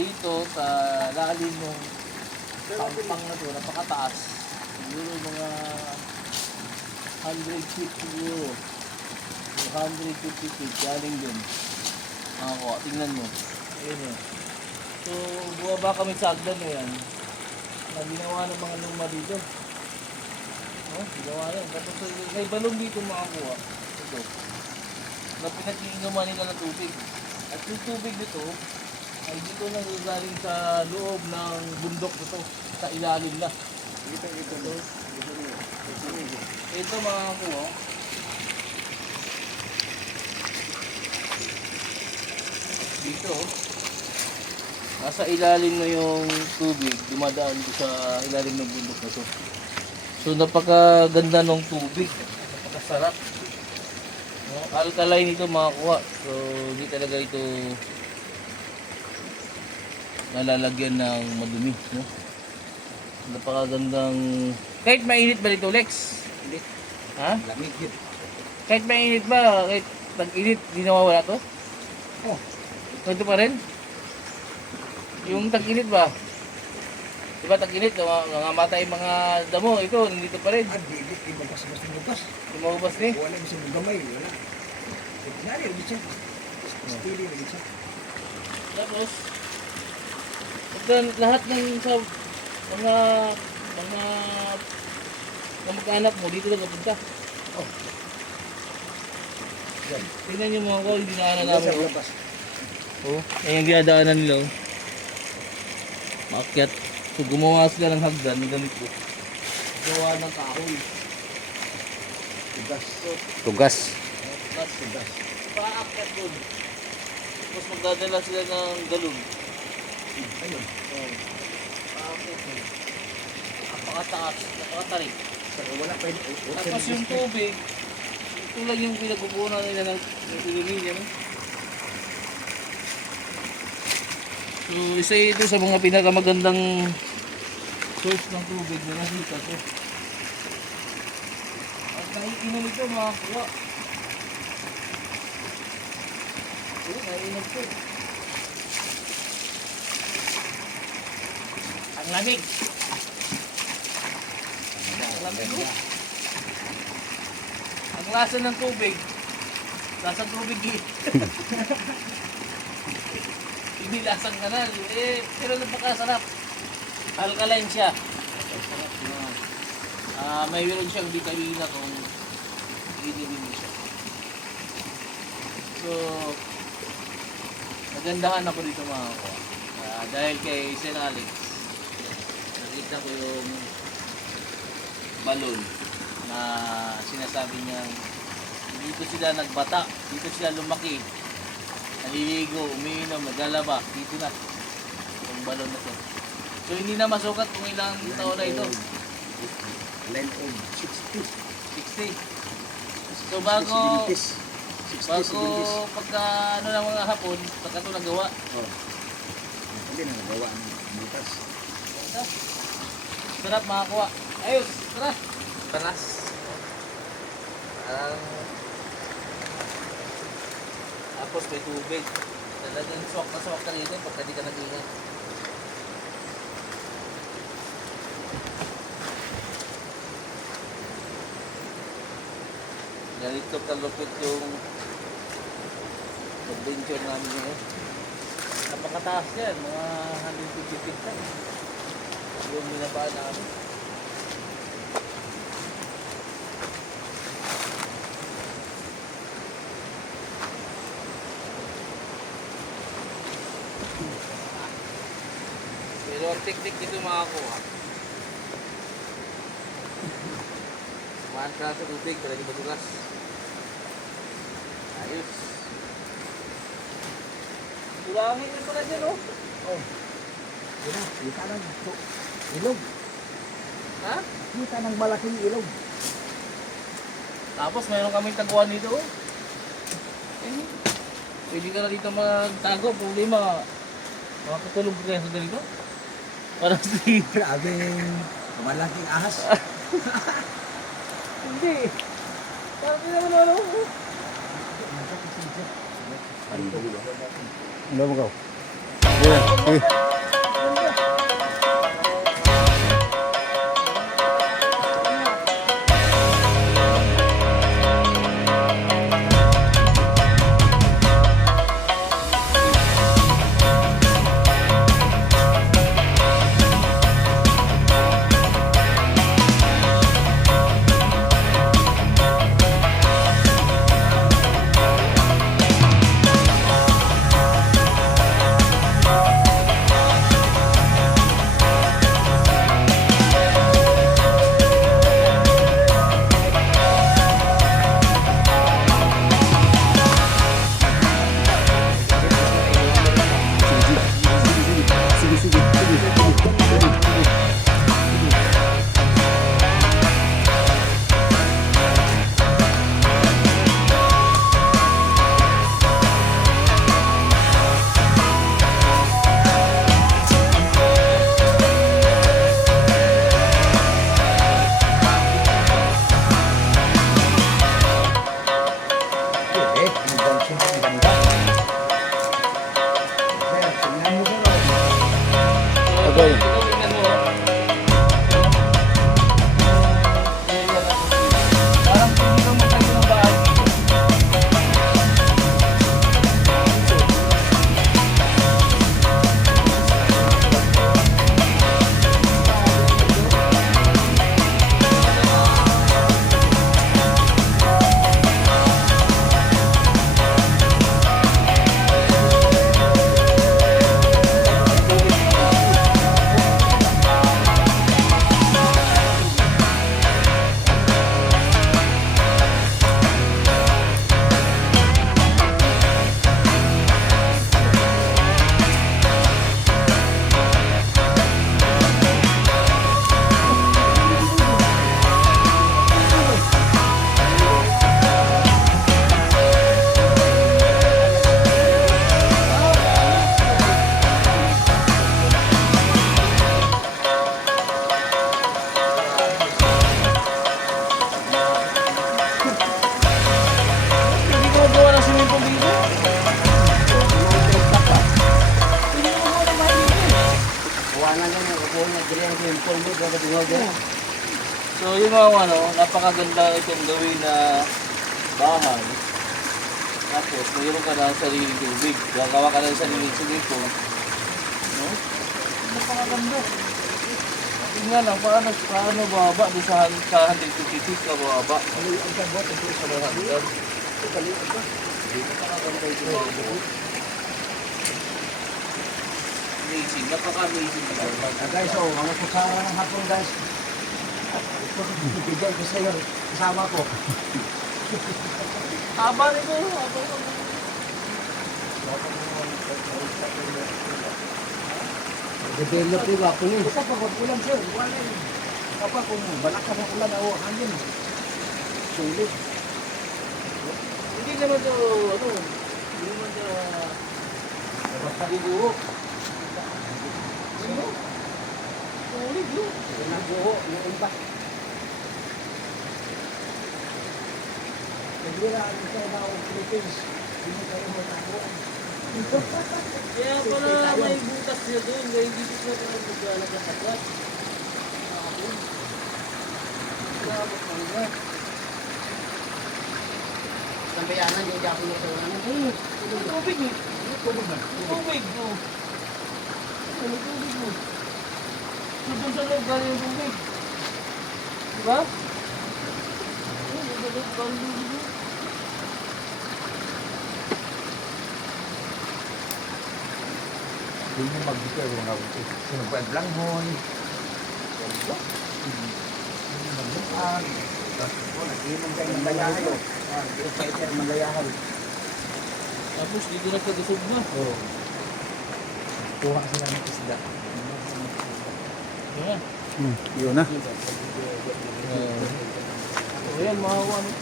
dito sa lalim ng pang na to, napakataas. Siguro mga 100 feet siguro. 150 feet, galing dun. Ako, tingnan mo. Ayun yun. So, buwaba kami sa agdan na yan. Na ginawa ng mga luma dito. Oh, ginawa yan. Tapos may balong dito makakuha. Ito. Na pinag-iinuman nila ng tubig. At yung tubig dito, ay dito nanggagaling sa loob ng bundok nito. Sa ilalim na. Ito makakuha. Dito, nasa ilalim na yung tubig, dumadaan dito sa ilalim ng bundok na to. So napakaganda ng tubig, napakasarap. No? Alkaline ito makakuha. So hindi talaga ito nalalagyan ng madumi. No? Napakagandang... Kahit mainit ba dito, Lex? Hindi. Ha? Lamig yun. Kahit mainit ba, kahit tag-init, hindi nawawala to? Oh. Ito pa rin? Yung tag-init ba? Diba tag-init, nangamatay mga damo, ito, nandito pa rin. Hindi, ibabas-bas ng bukas. Lumabas ni. Wala yung isang gamay, wala. Nari, ulit siya. Stili, ulit siya. Tapos, lahat ng sa mga kamag-anak mo, dito lang napunta. Oh. Yan. Tingnan nyo mga ko, hindi na Nasa namin. labas. Oh, ayan yung ginadaanan nila. Oh. Maakyat. So gumawa sila ng hagdan, may ganito. Gawa ng kahoy. Tugas. Tugas. Tugas. Paakyat doon. Tapos magdadala sila ng galon. Ayun. Oh. Paakyat doon. Napakataas, napakatarik. Saka wala pa yun. Tapos yung tubig, ito lang yung pinagkukunan nila ng inumin. No? So isa ito sa mga pinakamagandang source ng tubig na nakita to. At naiinom ito makakuha. So naiinom ito. Ang lamig. Ang lamig mo. Ang lasa ng tubig. Lasa ng tubig eh. Hindi lasang kanal. Pero napakasarap. Alkaline siya. Mayroon siyang vitamina kung iniinom mo siya. So, nagandahan ako dito mga ko. Dahil kay Sen Alex, nakita ko yung balon na sinasabi niya dito sila nagbata, dito sila lumaki. Naliligo, umiinom, naglalaba, dito na yung balon na to. So hindi na masukat kung ilang taon na ito. Line of 60. 60. So bago pagka ano ng mga hapon, pagka ito nagawa. Oh. Hindi na nagawa ng bukas. Sarap makakuha. Ayos, tara. Panas. Tapos may tubig. Talagang swak ka rito pagka di ka nag-ingat. Ganito kalupit yung adventure namin ngayon. Napakataas yan, mga 150 feet na. Yung binabaan namin. Pero ang teknik dito makakuha. Kuhaan ka sa tubig, talagang matugas. Ayos. Tulangin na pala dyan, oh. Oh. Yun na, kita ng ilog. Ha? Kita ng malaking ilog. Tapos mayroon kaming taguan dito, oh. Eh, pwede ka na dito magtago, problema. Makakatulog ka kaya sa ganito? Parang si... Grabe, malaking ahas. Hindi. Parang hindi naman ano. Ano mo Yeah. Okay. Tingnan mo. Parang hindi ka magkayo ng bahay dito. Hindi ko magawa ng swimming pool dito. Hindi ko magawa ng bahay dito. So yun mga ano, napakaganda itong gawin na bahay. Tapos mayroon ka na sariling tubig. Gagawa ka na ng sariling swimming pool. No? Napakaganda. Tingnan lang, paano bababa doon sa 150 feet ka bababa. Napakaganda ito mga buo. Amazing, napaka-amazing talaga. Guys, oh, mga kusama ng hapon, guys. Ito, bigay ko sa'yo. Kasama ko. Haba nito, haba. Develop yung ako yun. Isa pa, ulan, sir. Wala yun. Kapag kung balakas ang ulan, hangin. Sulit. Hindi naman ito, ano, hindi naman ito, bubuo. Ano? Sulit, no? Nagbuho, yung iba. Nagbira, ano sa iba ang Philippines. Hindi kayo matakuan. Kaya pala may butas siya doon, kaya hindi ko siya maglalagay ng agad. Salamat mo nga. Sambayanan, yung Japo nito. Tubig eh. Tulog na. Tubig mo. Ano tubig mo? So doon sa loob galing yung tubig. Diba? Doon sa loob galing yung tubig. Hindi mo magbigay yung mga sinubuan lang mo. Nag-inom kayo ng layahan. Hindi ko kayo ng layahan. Tapos dito nagkagasog na. Oo. Kuha sila ng isda. Ayan. Yun na. Ayan, mahawa na.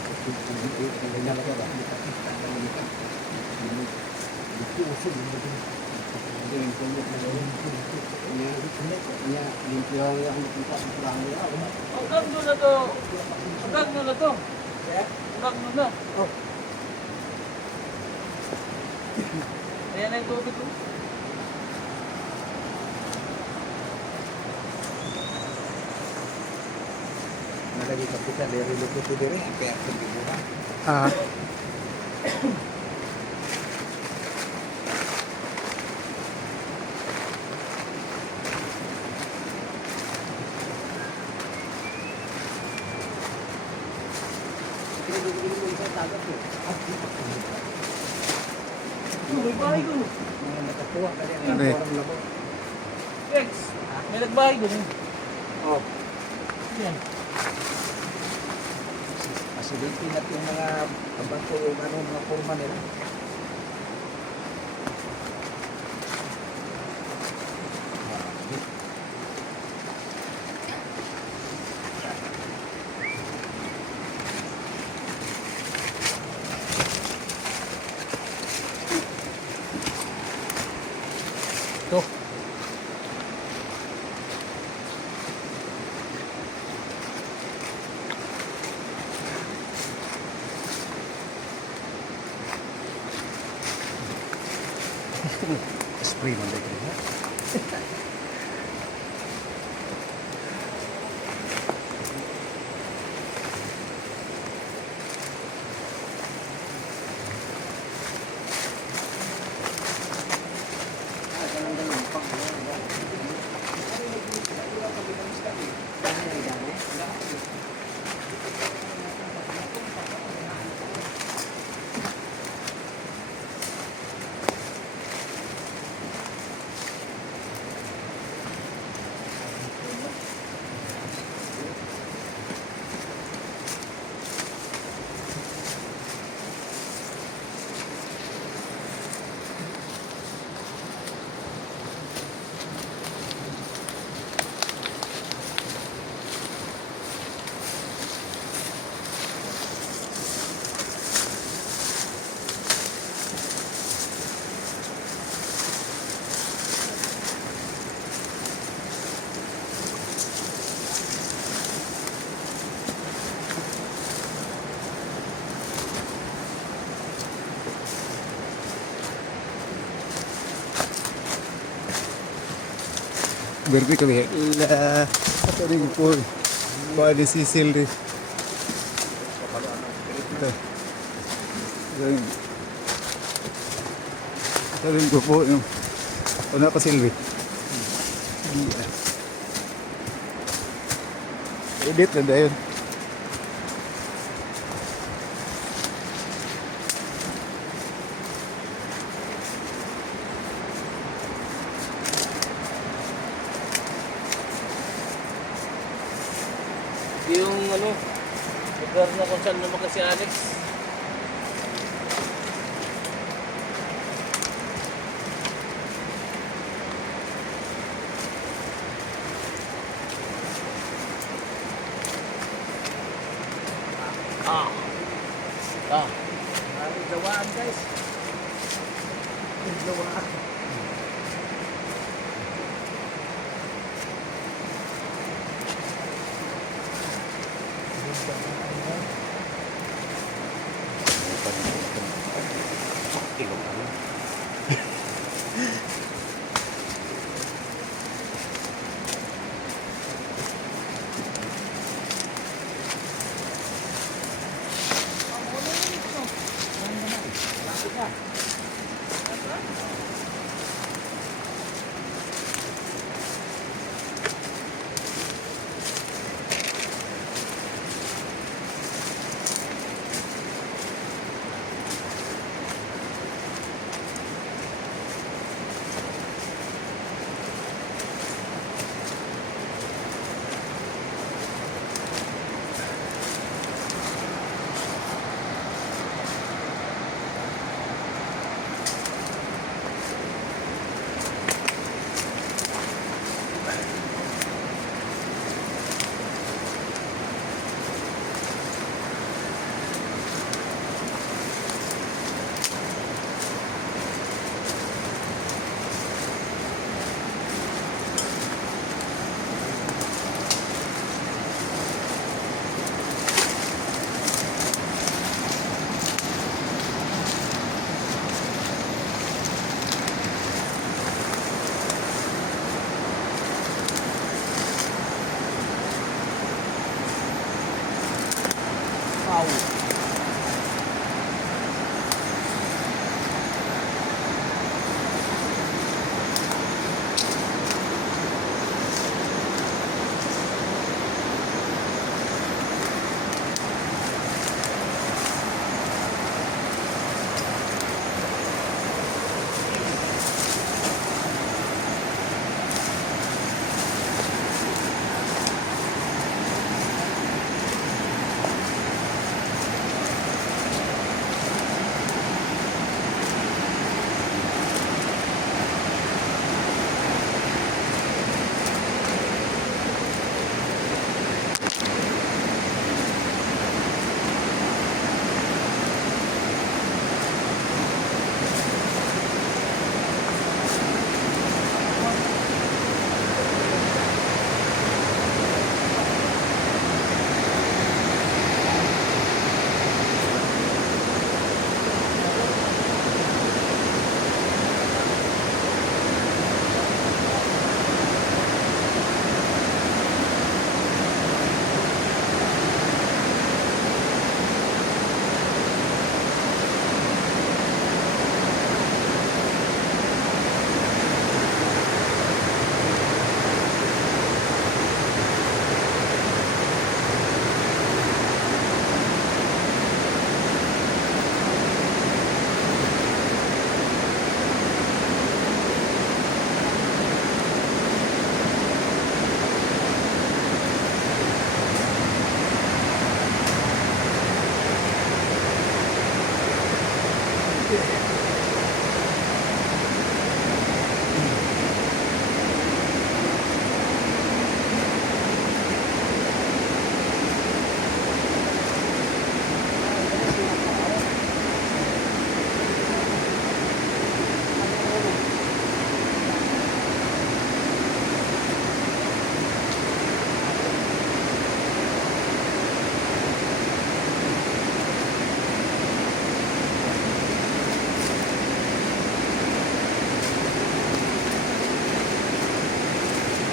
Hanggang doon na to. Hanggang doon na to. Hanggang doon na. Ayan na yung tubig ko. lagi kapitan dari luput itu dari apa yang terbuka. Ah, Kira dulu saya tagap tuh. May bahay doon. Mga nakatuwa kaya Ano ng eh? orang labo. Rex, may nagbahay doon. Oh, Yan. asidente na yung mga pambanto yung ano mga forma nila. to. Spray man dito. Berbi kami la ato rin po di sisil rin ito rin ko po yung una pa silbi edit na dahil Yung ano, lugar na kung saan naman kasi Alex. Ah. Ah. Hari gawaan guys. Gawaan.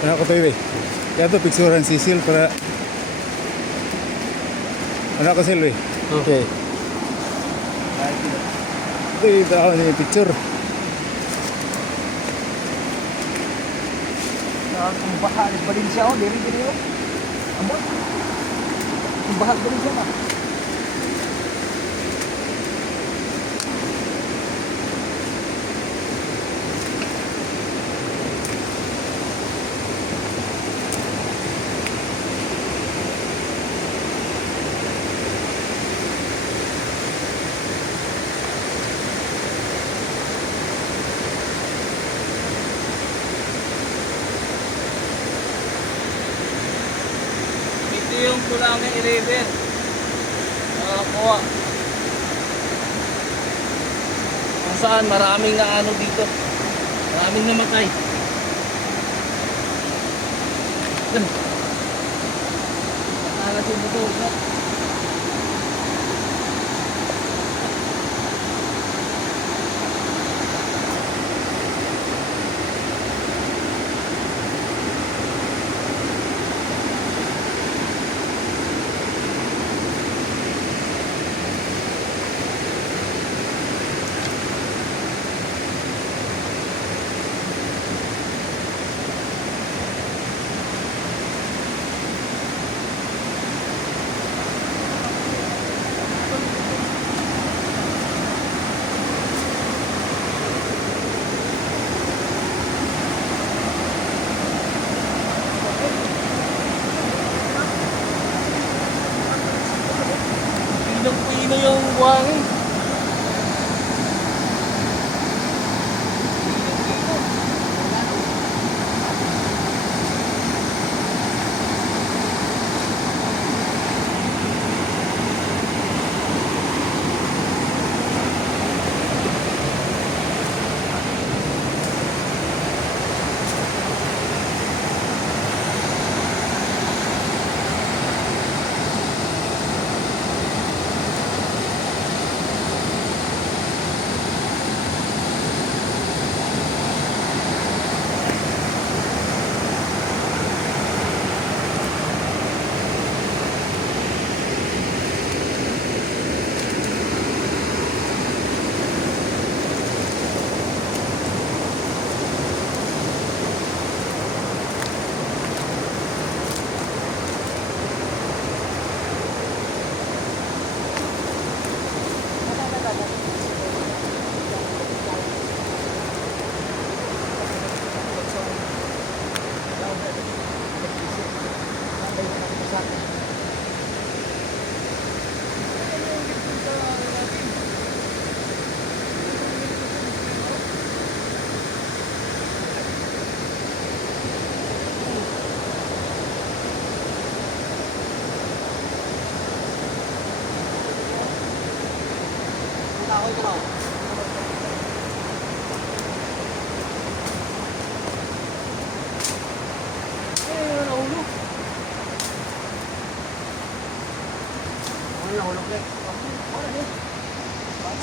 Ano ko tayo eh. Kaya ito picturean si Sil para... Ano ko Sil eh. Okay. Ito ako niya picture. Kung baha, nagbalin siya, oh, diri-diri, oh. Ambot. Kung baha, balin siya na. Ito yung Kulangin 11. Nakakuha. Kung saan maraming na ano dito. Maraming namatay. Yan. Nakalat yung buto. No? Pinong-pino yung buhangin.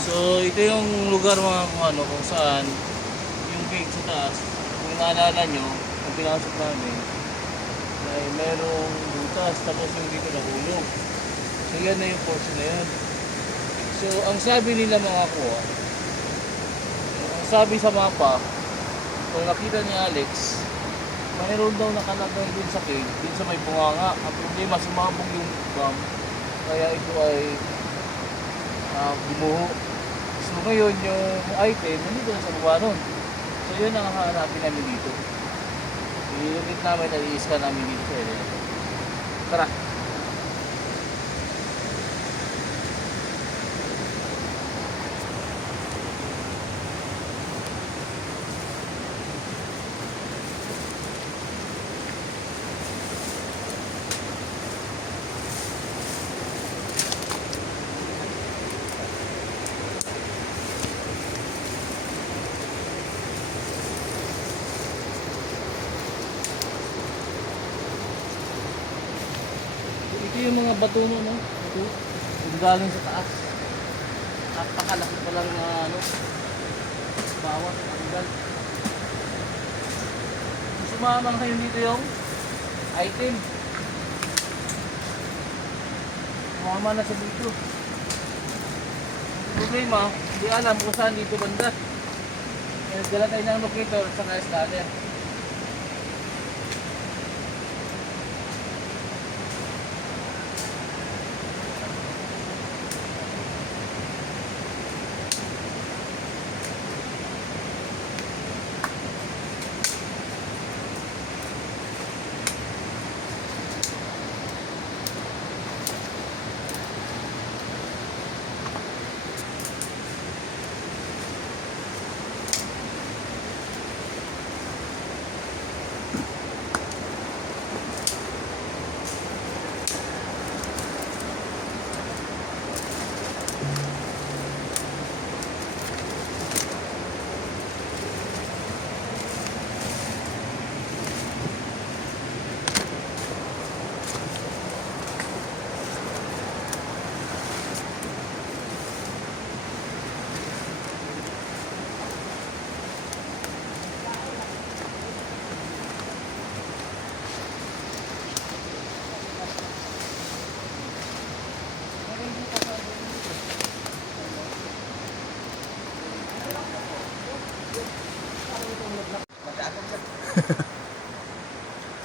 So ito yung lugar mga kung ano, kung saan yung gate sa taas, kung naalala nyo, kung pinasok namin, ay merong butas, tapos yung dito nahulog. So yan na yung portion na yan. So ang sabi nila mga kuha, ang sabi sa mapa, kung nakita ni Alex, mayroon daw nakalagay din sa cave, din sa may bunganga. Ang problema, sumabog yung bomb, kaya ito ay bumuho. So ngayon yung item, nandito na sa baba nun. So yun ang hahanapin namin dito. I-locate namin at i-scan namin dito sa area. Tara! Ito yung mga bato mo, no? Ito, yung galing sa taas. Napakalaki pa lang na ano, bawat tanggal. Gusto sumama ngayon dito yung item. Sumama na sa dito. Ang problema, hindi alam kung saan dito banda. Kaya nagdala tayo ng locator sa scanner.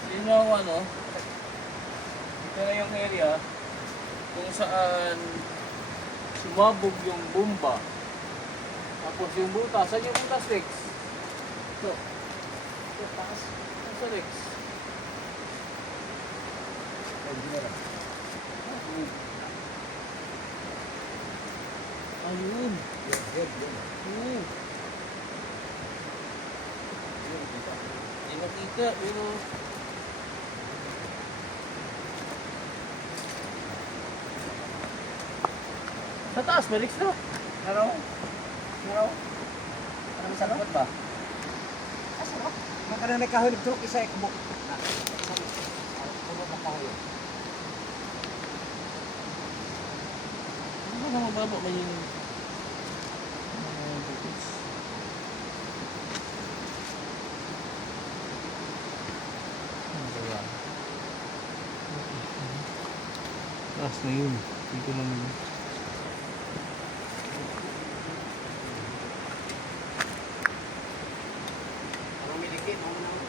Yun na ako ano, ito na yung area kung saan sumabog yung bomba. Tapos yung butas, saan yung butas, Rex? Ito. Ito, taas. Saan sa Rex? Ayun. Oo. Hindi makita, pero sa taas, Felix na. Ano? Ano? Ano sa Dapat ba? Makanan na kahoy nagtulok isa ikubok. Ano ba kahoy? Ano ba mababa may yung taas na yun. Dito naman yun.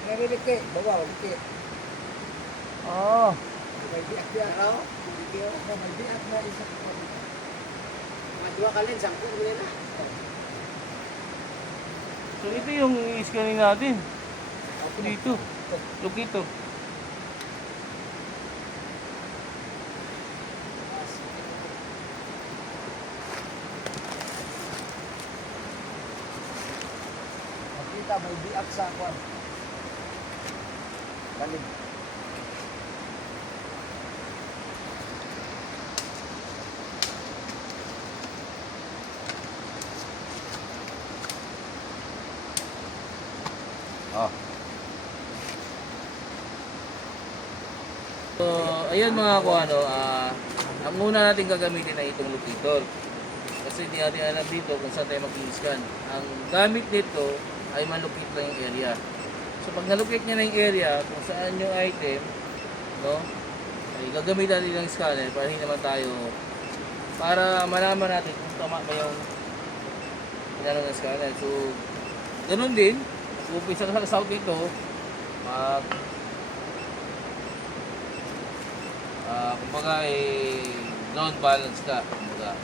Narilike, bawa, like. Oo. May biak-biak raw. May biak na isa. Madua kalin, sangkong nila. So ito yung i-scanning natin. Dito. Locator. Makita, may biak sa kwan. Balik. So, ayan mga kuano, ang una natin gagamitin ay itong locator. Kasi hindi natin alam dito kung saan tayo mag-i-scan. Ang gamit nito ay malocate lang yung area. So pag nalocate niya na yung area kung saan yung item, no, ay gagamitin natin ng scanner para hindi naman tayo, para malaman natin kung tama ba yung pinano ng scanner. So, ganun din, upisa sa south ito, kumbaga ground balance ka, kumbaga.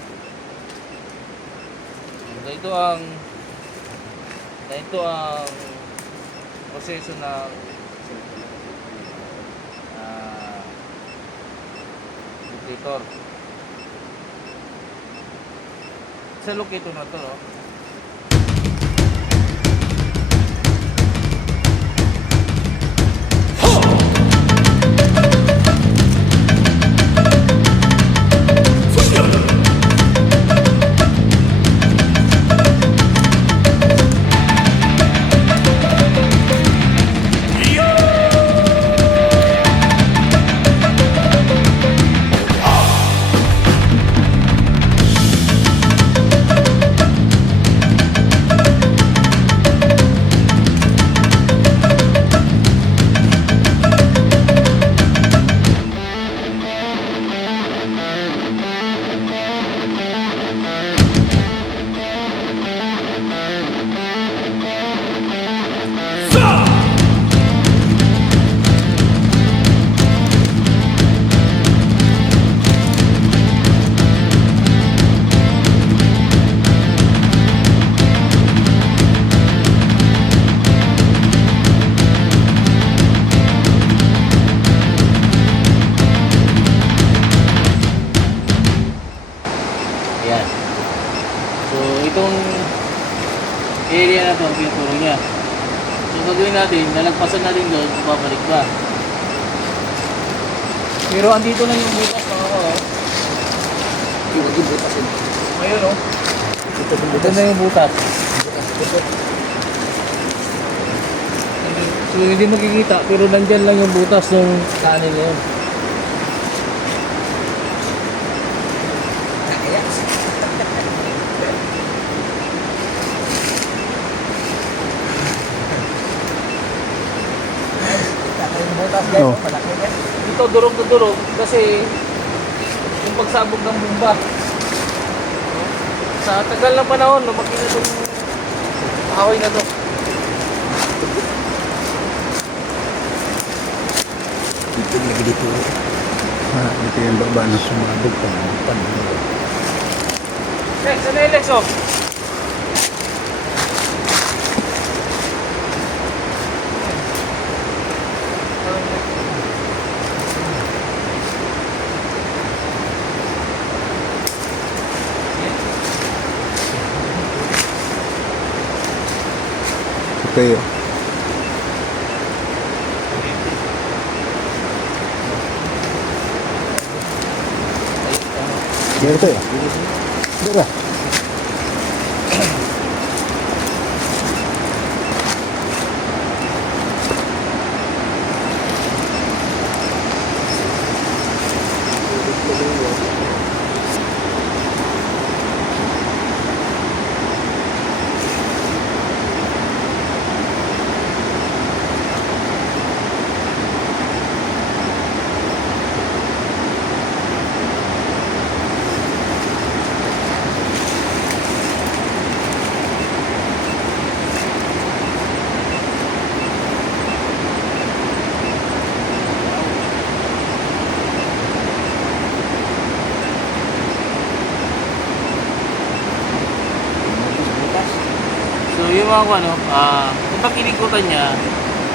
Ito ang proseso ng locator. Sa locator na to, no? ito ang pinuturo niya. So gagawin natin, nalagpasan natin doon, babalik ba. Pero andito na yung butas mga ko. Yung butas yun. Ayun oh. Ito yung Ito butas. na yung butas. Ito. So hindi makikita pero nandyan lang yung butas ng kanin ngayon. Kaya. Ito yung butas guys. Oh. Malaki yan. Ito durog na durog kasi yung pagsabog ng bomba. Sa tagal ng panahon, lumaki na itong kahoy na to. Ito lagi dito. Ito yung baba na Sumabog pa. Lex, ano yung Lex oh? kayo. Dito ya. Dito. So yung mga ano, kung pakilikutan niya,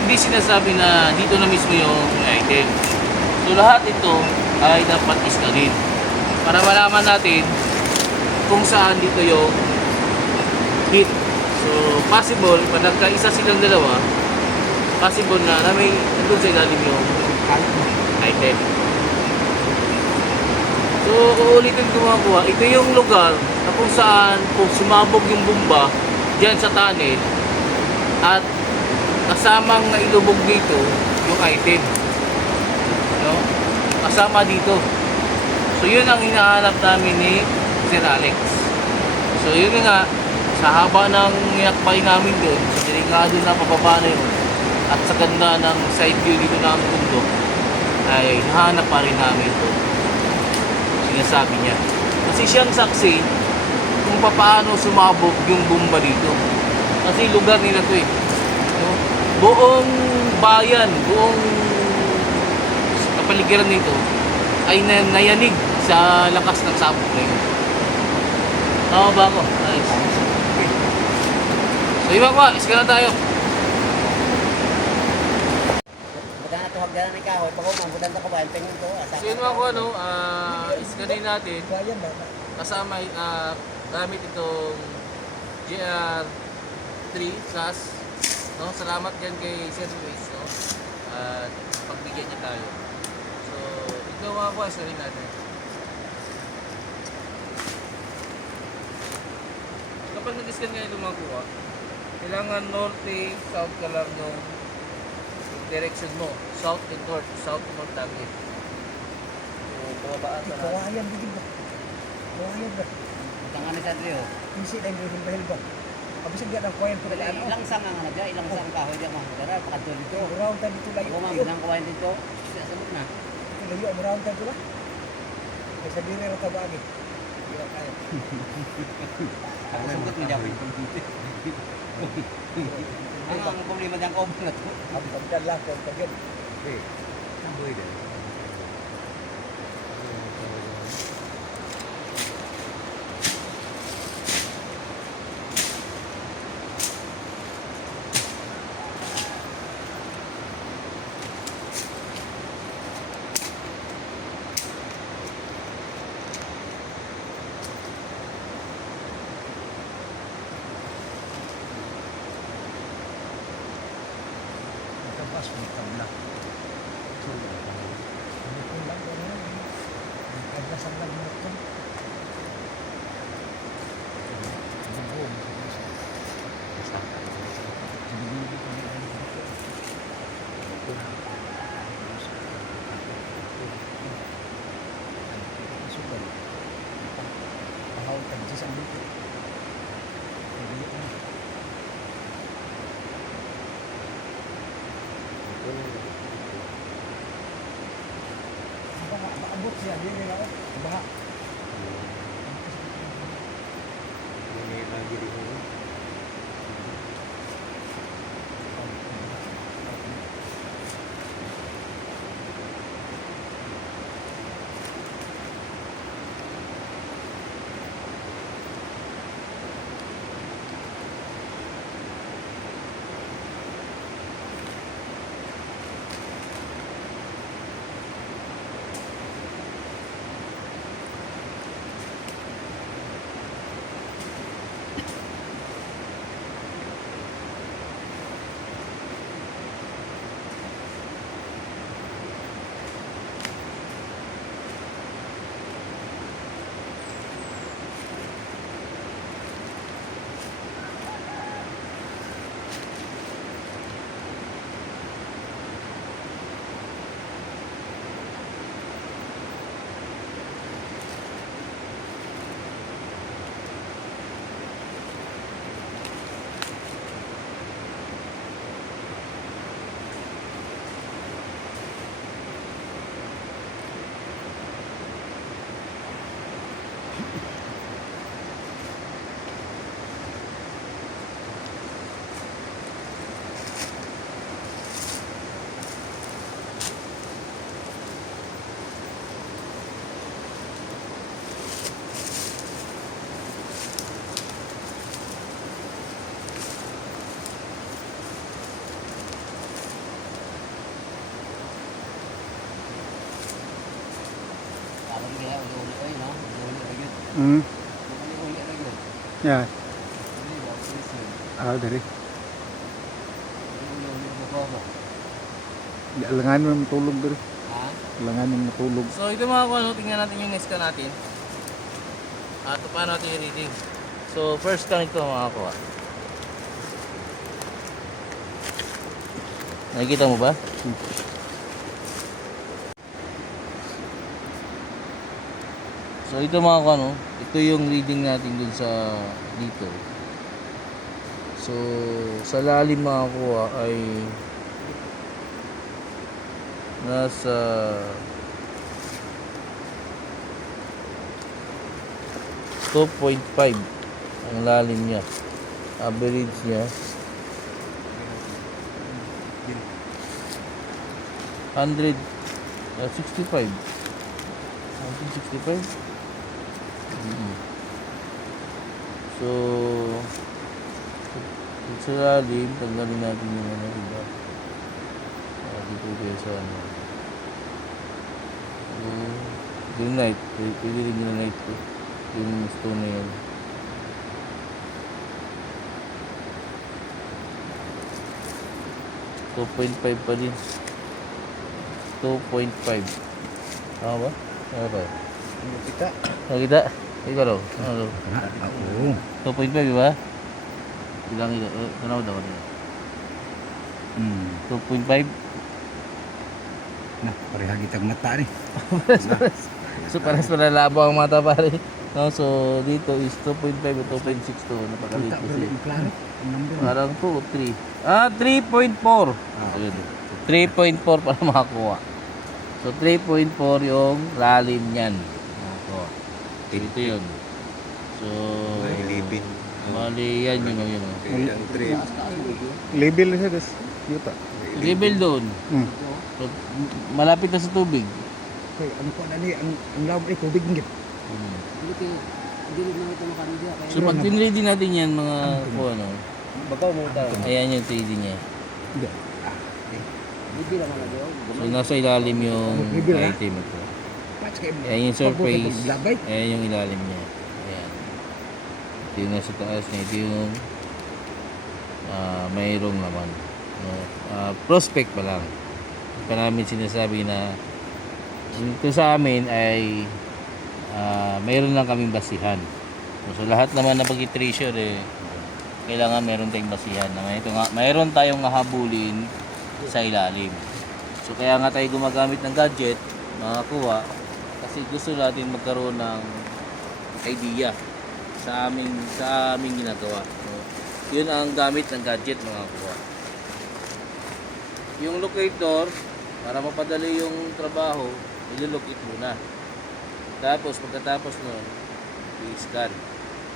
hindi sinasabi na dito na mismo yung item. So lahat ito ay dapat iskanin para malaman natin kung saan dito yung hit. So possible, pag nagkaisa silang dalawa, possible na may nandun sa ilalim yung item. So uulitin ko mga kuha, ito yung lugar na kung saan kung sumabog yung bomba diyan sa tunnel at kasamang nailubog dito yung item, no? Kasama dito. So yun ang hinahanap namin ni Sir Alex. So yun nga, sa haba ng yakbay namin doon, sa delikado na pababa na yun at sa ganda ng side view dito ng bundok, ay hinahanap pa rin namin ito. Sinasabi niya kasi siyang saksi kung paano sumabog yung bomba dito. Kasi lugar nila to eh. No? Buong bayan, buong kapaligiran nito ay nayanig sa lakas ng sabog na yun. Tama ba ako? Nice. So iba ko, iska na tayo. Bukan na ito hagdanan ng kahoy. Pag umang, ko ba? Tingin ko. So yun ako, ano, iskanin natin. Kasama, gamit itong GR3 SAS. No? Salamat yan kay Sir Luis, no? At pagbigyan niya tayo. So, ito mga boys, rin natin. Kapag nag-scan ngayon yung mga kuha, kailangan norte, south ka lang yung direction mo. South and north. South and north target. So, pababaan na natin. Kawayan, bigyan ba? Kawayan ba? Tangan ni Sadrio. Isi na yung hilbahil ba? Abis ang ganang kuwayan ko na ano? Ilang sang ang anak ilang sang kahoy dia mah. Dara pakadto dito. Muraw tayo dito layo. Ako mah Layo. binang kawain dito. Siya sabot na. Layo, muraw tayo dito. Ay sa diri rata ba agi? Iya kaya. Ako sabot mo jawi. Ang problema dang ko na to. Ang pagdal lang ko pagyan. Samboy din. taas may tabla. So, hindi ko lang ko yan. Ada sa lang mo ito. Maabot siya, hindi nila ako. Baha. Ini lagi di sini. Kalau dia uli uli no, uli lagi. Hmm. Uli lagi. Ya, Ini bawa sisi. dari. Uli bawa. Alangan mo matulog dari. Ha? Alangan mo matulog. So ito mga kuano, tingnan natin yung Nesca natin. At paano natin yung reading. So first kan ito mga kuha. Nakikita mo ba? So ito mga kuano, ito yung reading natin dun sa dito. So sa lalim mga kuha ay nasa 2.5 ang lalim niya. Average niya 165. 165. So sa lalim, tanggalin natin yung ano, diba? Dito kayo sa ano. Granite. Pwede rin granite to. Yung stone na yan. $2.5 pa din. 2.5. Tama ba? Ano ba? Kita. Nakita? Ikaw daw. Ano daw? Oo. 2.5 diba? Bilang ito. Tanaw daw. 2.5. Nah, pareha kitang mata ni. So parang labo ang mata pare. No, so dito is 2.5 o 2.6 to. Napakaliit kasi. Klaro. Ang number. Parang 2 o 3. 3.4. Ayun. 3.4 para makakuha. So 3.4 yung lalim niyan. Makakuha. Ito yun. So Ilipin. bali yan yun. Label na siya, das. Yuta. Level doon. So, malapit na sa tubig. Okay, ano ko na ni ang lawak ay tubig ngit. So pag tinready natin yan mga kung ano. Bakaw mo tayo. Ayan yung 3D niya. So nasa ilalim yung item ito. Ayan yung surface. Ayan yung ilalim niya. Ayan. Ito yung nasa taas niya. Ito yung mayroong laman. No, prospect pa lang. Hindi pa namin sinasabi na ito sa amin ay mayroon lang kaming basihan. So lahat naman na pag-treasure kailangan meron tayong basihan na ito nga, mayroon tayong hahabulin sa ilalim. So kaya nga tayo gumagamit ng gadget, mga kuwa, kasi gusto natin magkaroon ng idea sa aming ginagawa. So, yun ang gamit ng gadget, mga kuwa. Yung locator, para mapadali yung trabaho, ilolocate muna. Tapos pagkatapos nun, i-scan.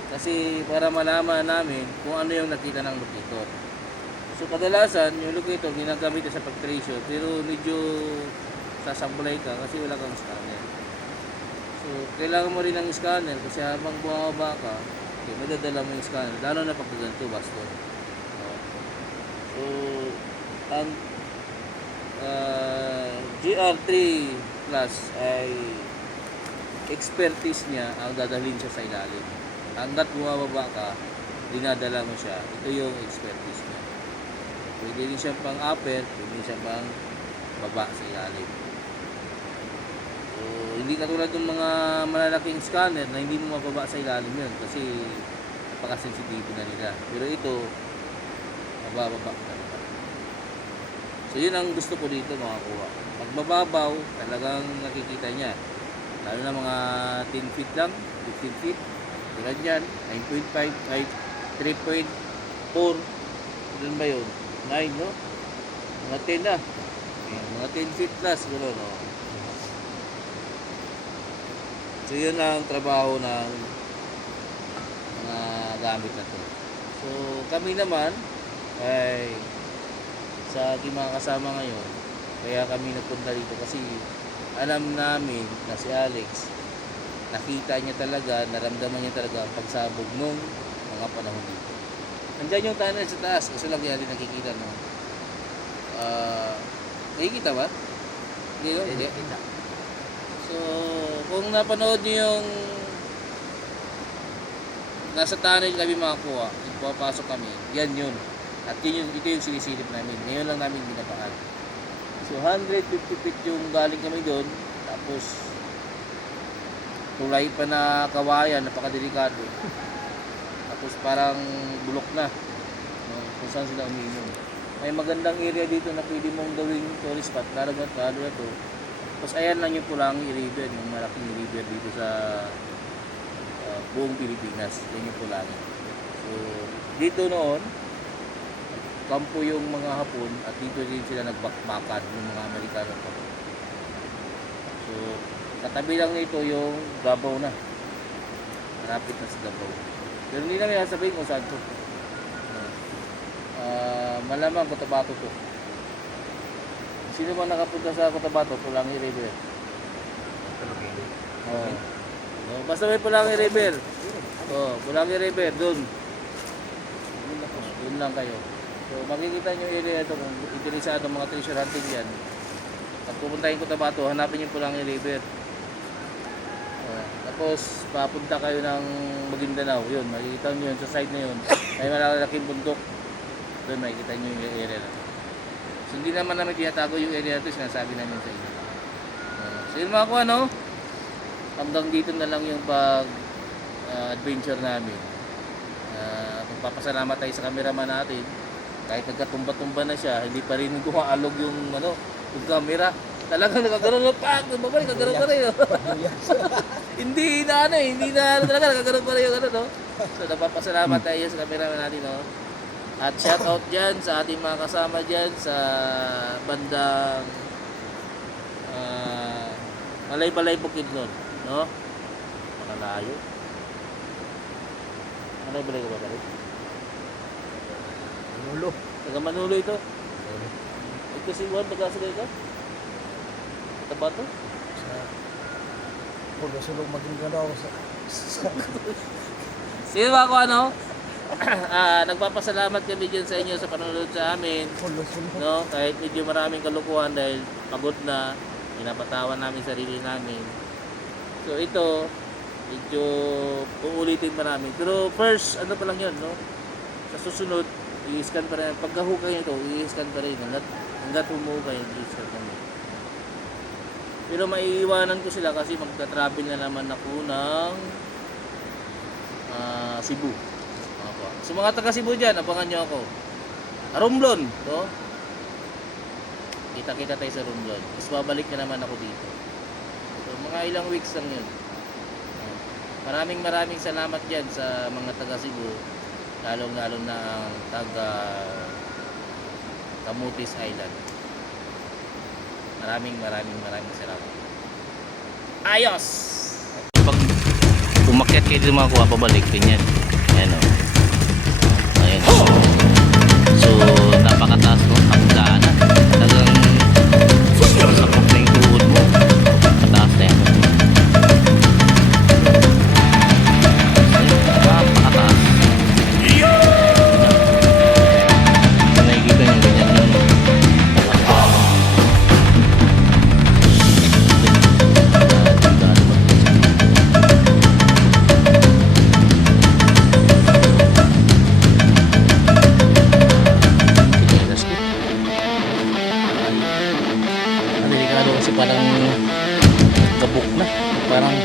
Kasi para malaman namin kung ano yung nakita ng locator. So kadalasan, yung locator ginagamit sa pag-trace, pero medyo sasablay ka kasi wala kang scanner. So kailangan mo rin ng scanner kasi habang bumaba ka, madadala mo yung scanner. Lalo na pag ganito, baston. So, ang GR3 Plus ay expertise niya ang dadalhin siya sa ilalim. Hanggat bumababa ka, dinadala mo siya. Ito yung expertise niya. Pwede rin siya pang upper, pwede rin siya pang baba sa ilalim. So, hindi katulad ng mga malalaking scanner na hindi mo mababa sa ilalim yun kasi napaka-sensitive na nila. Pero ito, mabababa ka talaga. So, yun ang gusto ko dito mga kuha. Pag mababaw, talagang nakikita niya. Lalo na mga 10 feet lang, 15 feet. Tulad yan, 9.5, ay 3.4. Ilan ba yun? 9, no? Mga 10 na. Ayan, mga 10 feet plus, gano'n, no? So, yun ang trabaho ng mga gamit na to. So, kami naman, ay sa aking mga kasama ngayon, kaya kami nagpunta dito kasi alam namin na si Alex, nakita niya talaga, naramdaman niya talaga ang pagsabog nung mga panahon dito. Nandiyan yung tunnel sa taas, kasi lang natin nakikita no. Nakikita ba? Hindi yun? Hindi. So, kung napanood niyo yung nasa tunnel kami mga kuha, papasok kami, yan yun. At yun, ito yung sinisilip namin. Ngayon lang namin binabaan. So 150 feet yung galing kami doon. Tapos tulay pa na kawayan, napakadelikado. Tapos parang bulok na. No, kung saan sila uminom. May magandang area dito na pwede mong gawing tourist spot. Lalo na to. Tapos ayan lang yung Pulangi River. Yung malaking river dito sa buong Pilipinas. Yan yung Pulangi. So dito noon, kampo yung mga Hapon at dito din sila nagbakbakan yung mga Amerikano pa. So, katabi lang nito yung Davao na. Malapit na sa Davao. Pero hindi namin sasabihin kung saan to. Malamang Cotabato to. Sino man nakapunta sa Cotabato, Pulangi River? Basta may Pulangi River. Pulangi River, doon. Doon lang kayo. So makikita nyo yung area ito kung interesado mga treasure hunting dyan. At pupuntahin ko Cotabato, hanapin yung Pulangi River. Tapos papunta kayo ng Maguindanao, yun, makikita nyo yun sa side na yun. May malalaking bundok. Doon makikita nyo yung area na. So hindi naman namin tinatago yung area na ito, sinasabi namin sa inyo. So yun mga kuha, no? Hanggang dito na lang yung adventure namin. Magpapasalamat tayo sa cameraman natin. Kahit nagkatumba-tumba na siya, hindi pa rin kumaalog yung yung camera. Talagang nakagaroon na pak, babalik kagaroon pa rin. Hindi na talaga nakagaroon pa rin yung no. So napapasalamat tayo sa cameraman natin, no. At shout out diyan sa ating mga kasama diyan sa bandang Malay-Balay Bukidnon, no? Makalayo. Malay-Balay ka ba pare? Manulo. Taga Manolo ito. Ito si Juan, pagkasagay ka? Taba to? Sa Pulo-sulong Maguindanao sa Sino ba ako nagpapasalamat kami dyan sa inyo sa panonood sa amin. Pulo-sulong. No? Kahit medyo maraming kalukuhan dahil pagod na, pinapatawan namin sarili namin. So ito, medyo uulitin pa namin. Pero first, pa lang yun, no? Sa susunod, I-scan pa rin. Pagka-hukay nito, i-scan pa rin. Hanggat humukay, i-scan pa rin. Pero maiiwanan ko sila kasi magta-travel na naman ako ng Cebu. Opo. So mga taga Cebu dyan, abangan nyo ako. Romblon, no? Kita-kita tayo sa Romblon. Tapos babalik na naman ako dito. So mga ilang weeks lang yun. Maraming salamat dyan sa mga taga Cebu. Lalong-lalo na ang taga Camotes Island. Maraming salamat. Ayos! Pag umakyat kayo dito mga kuha, pabalik ganyan. Ayan o. Ayan. So, napakataas no? Ang daanan. Talagang sakop na yung tuhod mo. Mataas na yan. Napakataas. So, nakikita nyo ganyan yung delikado kasi parang gabok na, parang